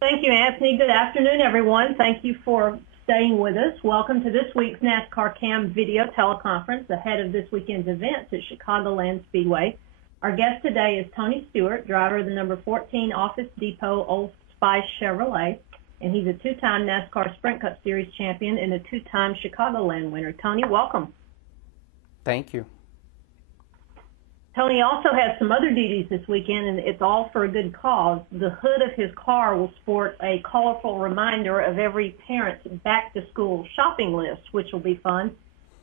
Thank you, Anthony. Good afternoon, everyone. Thank you for staying with us. Welcome to this week's NASCAR Cam video teleconference ahead of this weekend's events at Chicagoland Speedway. Our guest today is Tony Stewart, driver of the number 14 Office Depot Old Spice Chevrolet, and he's a two-time NASCAR Sprint Cup Series champion and a two-time Chicagoland winner. Tony, welcome. Thank you. Tony also has some other duties this weekend, and it's all for a good cause. The hood of his car will sport a colorful reminder of every parent's back-to-school shopping list, which will be fun.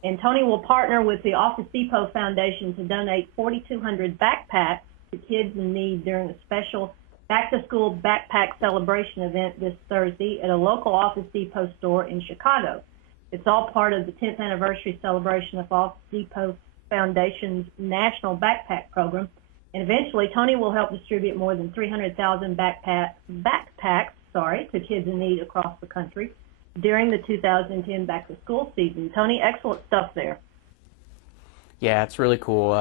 And Tony will partner with the Office Depot Foundation to donate 4,200 backpacks to kids in need during a special back-to-school backpack celebration event this Thursday at a local Office Depot store in Chicago. It's all part of the 10th anniversary celebration of Office Depot Foundation's National Backpack Program, and eventually Tony will help distribute more than 300,000 backpacks to kids in need across the country during the 2010 back-to-school season. Tony, excellent stuff there. Yeah, it's really cool.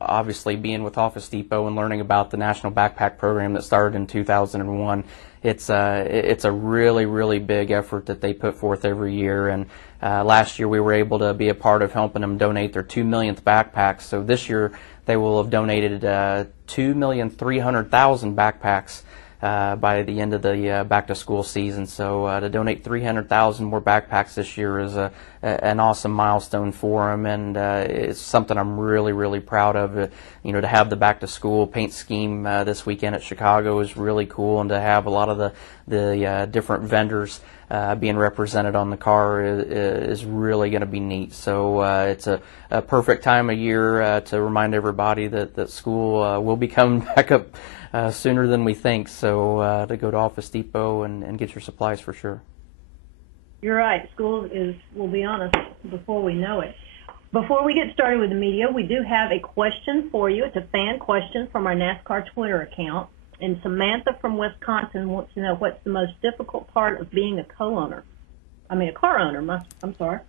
Obviously being with Office Depot and learning about the National Backpack Program that started in 2001, it's a really, really big effort that they put forth every year. And last year we were able to be a part of helping them donate their 2 millionth backpacks. So this year they will have donated 2,300,000 backpacks by the end of the back-to-school season. So to donate 300,000 more backpacks this year is an awesome milestone for them, and it's something I'm really, really proud of. To have the back-to-school paint scheme this weekend at Chicago is really cool, and to have a lot of the different vendors being represented on the car is really going to be neat. So it's a perfect time of year to remind everybody that school will be coming back up sooner than we think. So to go to Office Depot and get your supplies for sure. You're right. School will be on us before we know it. Before we get started with the media, we do have a question for you. It's a fan question from our NASCAR Twitter account. And Samantha from Wisconsin wants to know what's the most difficult part of being a car owner. I'm sorry.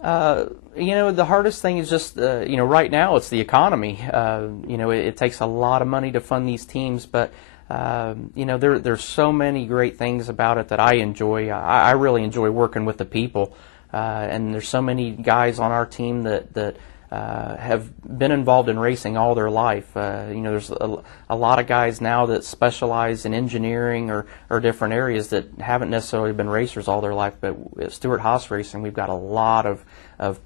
The hardest thing is just, right now it's the economy. It takes a lot of money to fund these teams, but, there's so many great things about it that I enjoy. I really enjoy working with the people, and there's so many guys on our team that have been involved in racing all their life. There's a lot of guys now that specialize in engineering or different areas that haven't necessarily been racers all their life. But at Stewart-Haas Racing, we've got a lot of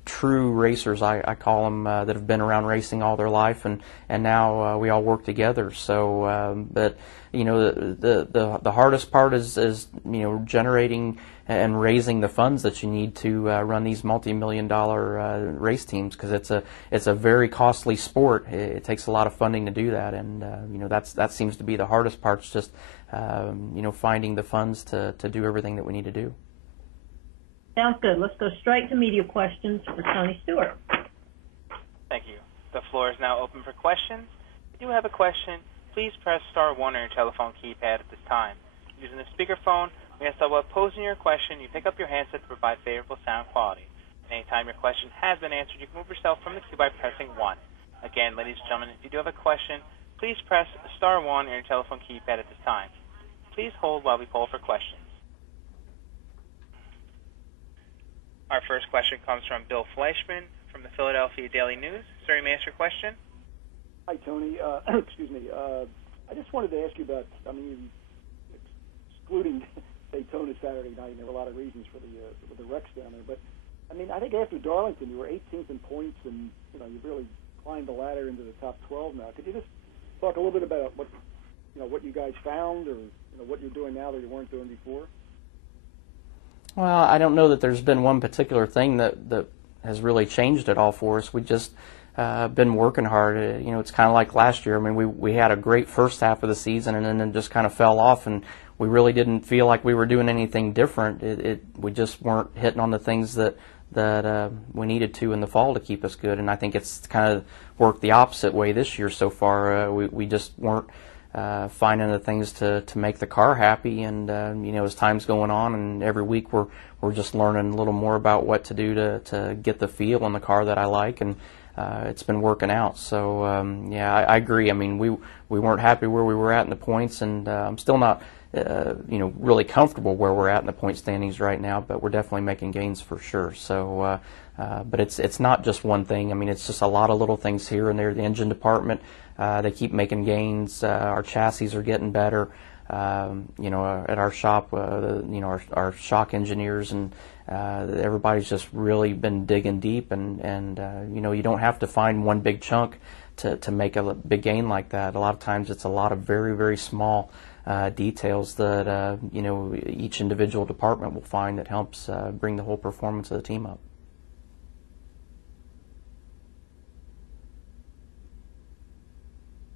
true racers, I call them, that have been around racing all their life, and now we all work together. So, but the hardest part is generating and raising the funds that you need to run these multi-million-dollar race teams, because it's a very costly sport. It takes a lot of funding to do that, and that seems to be the hardest part. Is just finding the funds to do everything that we need to do. Sounds good. Let's go straight to media questions for Tony Stewart. Thank you. The floor is now open for questions. If you do have a question, please press star 1 on your telephone keypad at this time. Using the speakerphone, we ask that while posing your question, you pick up your handset to provide favorable sound quality. Anytime your question has been answered, you can move yourself from the queue by pressing 1. Again, ladies and gentlemen, if you do have a question, please press star 1 on your telephone keypad at this time. Please hold while we poll for questions. Our first question comes from Bill Fleischman from the Philadelphia Daily News. Sir, you may ask your question. Hi, Tony. Excuse me. I just wanted to ask you about, excluding Daytona Saturday night, and there were a lot of reasons for the wrecks down there, but I think after Darlington you were 18th in points, and you've really climbed the ladder into the top 12 now. Could you just talk a little bit about what you guys found, or what you're doing now that you weren't doing before? Well, I don't know that there's been one particular thing that has really changed it all for us. We just been working hard. It's kind of like last year. We had a great first half of the season, and then it just kind of fell off, and we really didn't feel like we were doing anything different. We just weren't hitting on the things that we needed to in the fall to keep us good, and I think it's kind of worked the opposite way this year so far. We just weren't finding the things to make the car happy, and as time's going on, and every week we're just learning a little more about what to do to get the feel in the car that I like, and it's been working out. So yeah, I agree. I mean, we weren't happy where we were at in the points, and I'm still not really comfortable where we're at in the point standings right now, but we're definitely making gains for sure. So but it's not just one thing. I mean, it's just a lot of little things here and there. The engine department, they keep making gains. Our chassis are getting better. At our shop, our shock engineers and everybody's just really been digging deep, and you don't have to find one big chunk to make a big gain like that. A lot of times it's a lot of very, very small details that each individual department will find that helps bring the whole performance of the team up.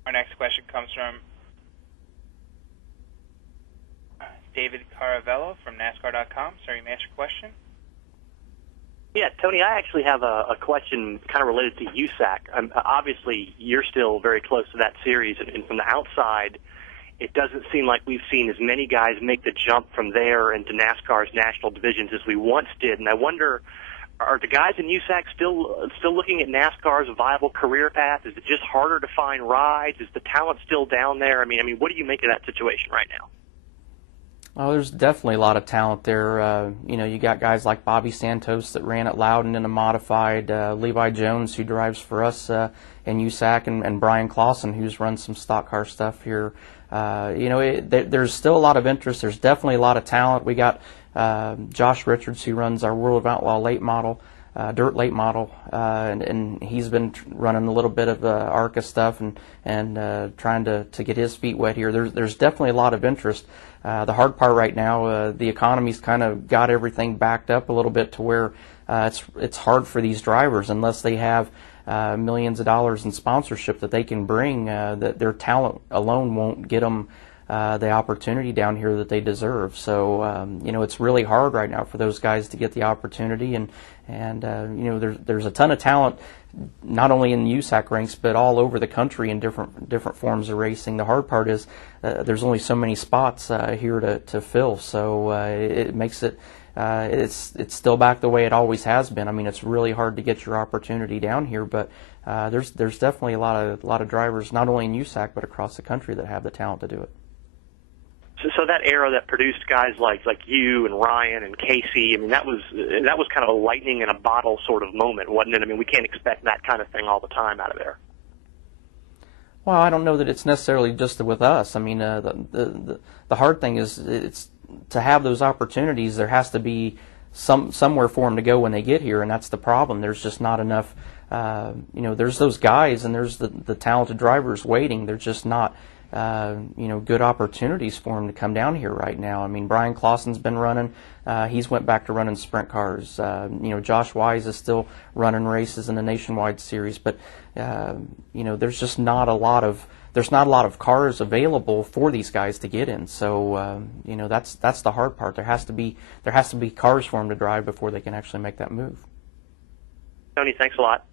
Our next question comes from David Caravello from NASCAR.com. Sir, you may ask your question. Yeah, Tony, I actually have a question kind of related to USAC. Obviously, you're still very close to that series, and from the outside, it doesn't seem like we've seen as many guys make the jump from there into NASCAR's national divisions as we once did. And I wonder, are the guys in USAC still looking at NASCAR as a viable career path? Is it just harder to find rides? Is the talent still down there? I mean, what do you make of that situation right now? Oh, there's definitely a lot of talent there. You got guys like Bobby Santos that ran at Loudon in a modified, Levi Jones who drives for us in USAC, and Brian Clausen who's run some stock car stuff here. There's still a lot of interest. There's definitely a lot of talent. We got Josh Richards who runs our World of Outlaw late model, dirt late model, and he's been running a little bit of ARCA stuff and trying to get his feet wet here. There's definitely a lot of interest. The hard part right now, the economy's kind of got everything backed up a little bit to where it's hard for these drivers unless they have millions of dollars in sponsorship that they can bring. That their talent alone won't get them the opportunity down here that they deserve. So it's really hard right now for those guys to get the opportunity, and there's a ton of talent, not only in the USAC ranks but all over the country in different forms of racing. The hard part is there's only so many spots here to fill, so it makes it it's still back the way it always has been. I mean, it's really hard to get your opportunity down here, but there's definitely a lot of drivers, not only in USAC but across the country, that have the talent to do it. So that era that produced guys like you and Ryan and Casey, I mean, that was kind of a lightning in a bottle sort of moment, wasn't it? I mean, we can't expect that kind of thing all the time out of there. Well, I don't know that it's necessarily just with us. I mean, the hard thing is it's to have those opportunities. There has to be somewhere for them to go when they get here, and that's the problem. There's just not enough. There's those guys and there's the talented drivers waiting. There's just not good opportunities for him to come down here right now. I mean, Brian Clausen's been running. He's went back to running sprint cars. Josh Wise is still running races in the Nationwide Series, but there's just not a lot of cars available for these guys to get in. So that's the hard part. There has to be cars for them to drive before they can actually make that move. Tony, thanks a lot.